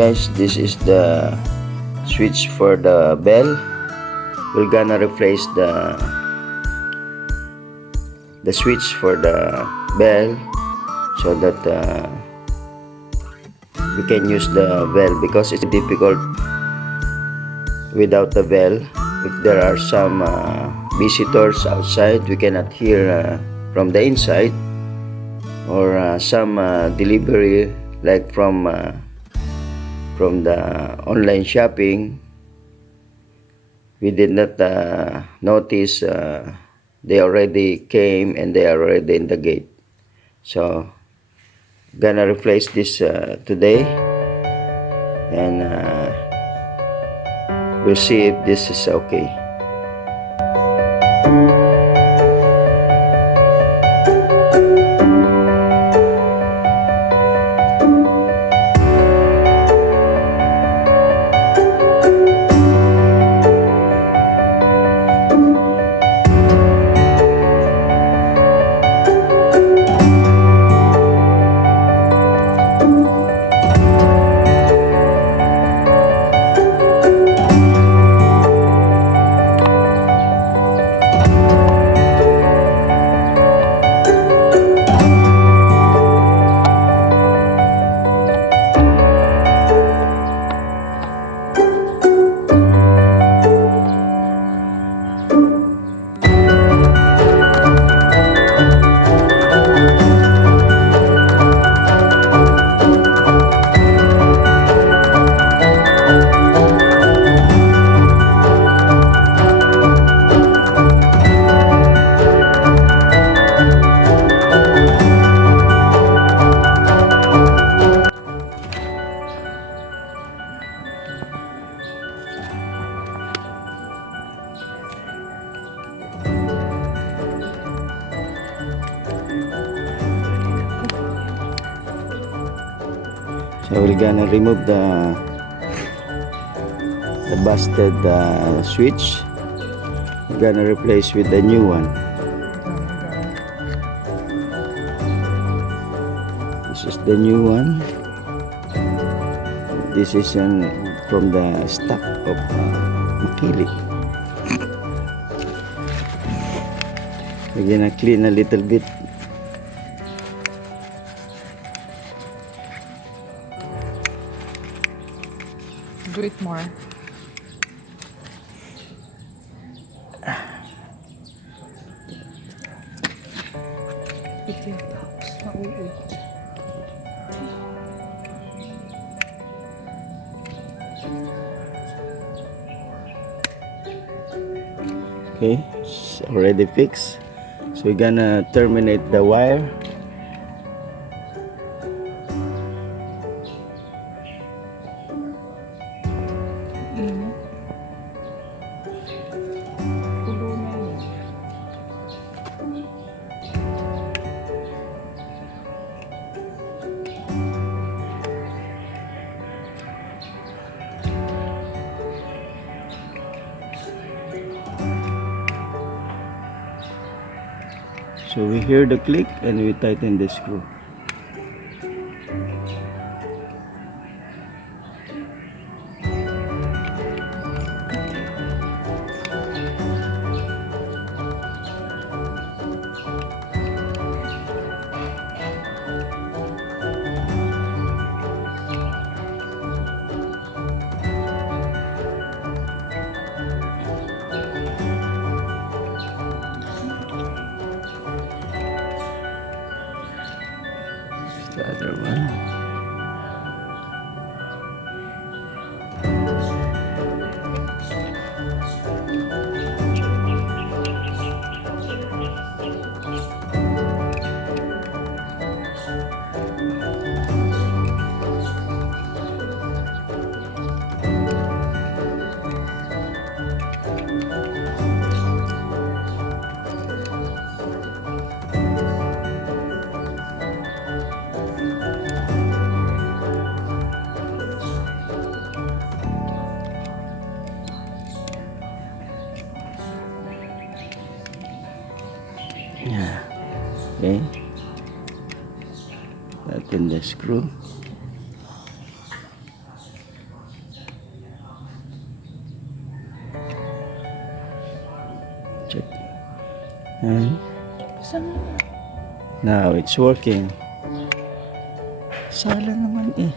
guys, this is the switch for the bell. We're gonna replace the switch for the bell so that we can use the bell, because it's difficult without the bell. If there are some visitors outside, we cannot hear from the inside, or some delivery like from the online shopping. We did not notice they already came and they are already in the gate. So gonna replace this today, and we'll see if this is okay. So we're gonna remove the busted switch. We're gonna replace with the new one. This is the new one. This is from the stock of Makili. We're gonna clean a little bit. Do it more. Ito yung tapos mauulit. Okay, it's already fixed. So we're gonna terminate the wire. So we hear the click and we tighten the screw. The other one. Yeah. Okay. Tighten the screw. And Saan? now it's working. Sala naman eh.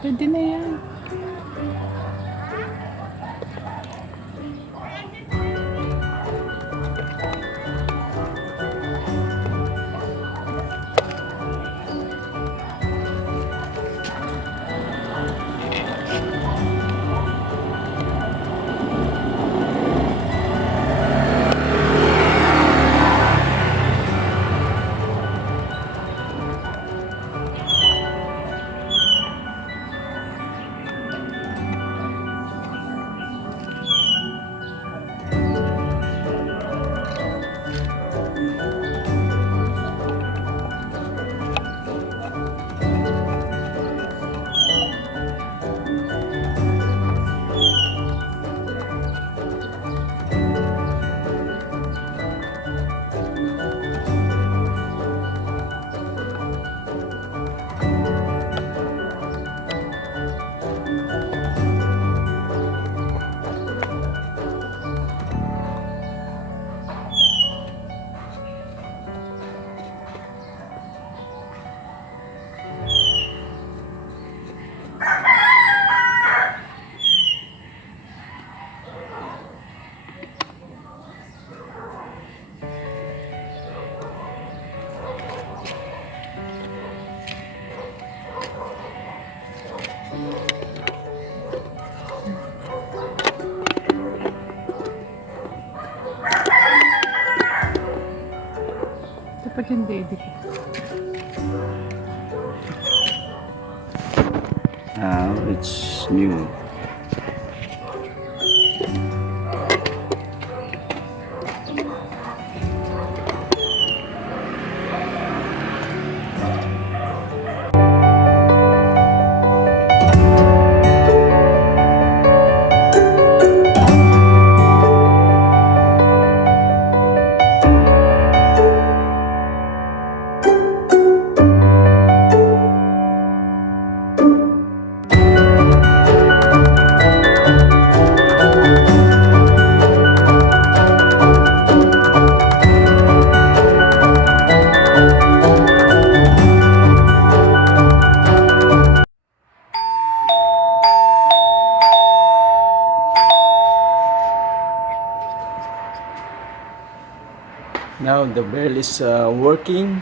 Pwede na yan. Kapag hindi, di ko. Now it's new. Now the bell is working.